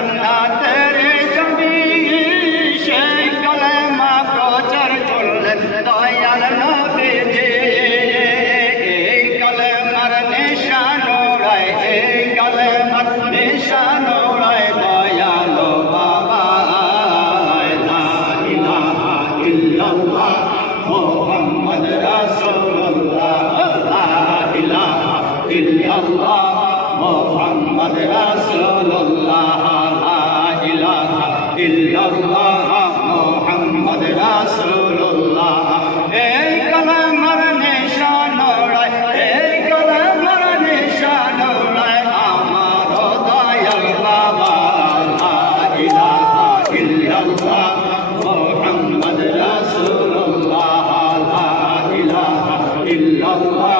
জান্নাতের চাবি, সেই কালেমা প্রচার করলেন দয়াল নবীজি। এই কালেমার নিশানোরায়, এই কালেমার নিশানোরায় দয়ালো বাবা। ইল্লাল্লাহ মুহাম্মদ রাসূলুল্লাহ। লা ইলাহা ইল্লাল্লাহ মুহাম্মদ রাসূলুল্লাহ। লা ইলাহা ইল্লাল্লাহ মুহাম্মদ রাসূলুল্লাহ। এই কালেমার নিশানোরায়, এই কালেমার নিশানোরায় আমার দয়াল বাবা। লা ইলাহা ইল্লাল্লাহ মুহাম্মদ রাসূলুল্লাহ। লা ইলাহা ইল্লাল্লাহ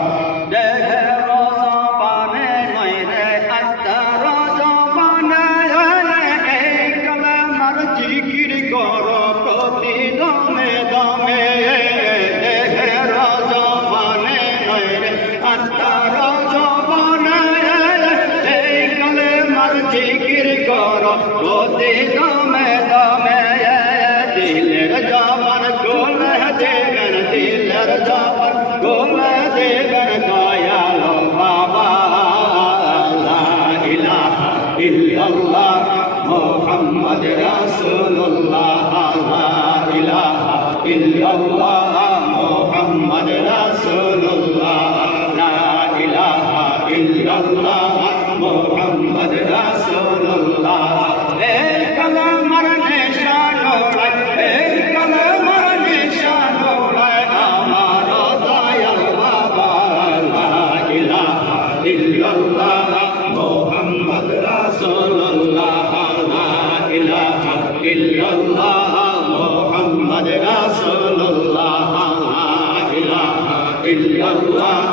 দমে দিলের জবান গোলে দেবেন দিলের জবান গোলে দেবেন দয়াল বাবা লা ইলাহা ইল্লাল্লাহ মুহাম্মদ রাসূলুল্লাহ লা ইলাহা ইল্লাল্লাহ মুহাম্মদ রাসূলুল্লাহ লা ইলাহা ইল্লাল্লাহ মুহাম্মদ রাসূলুল্লাহ ইলাহা ইল্লাল্লাহ মুহাম্মদ রাসূলুল্লাহ লা ইলাহা ইল্লাল্লাহ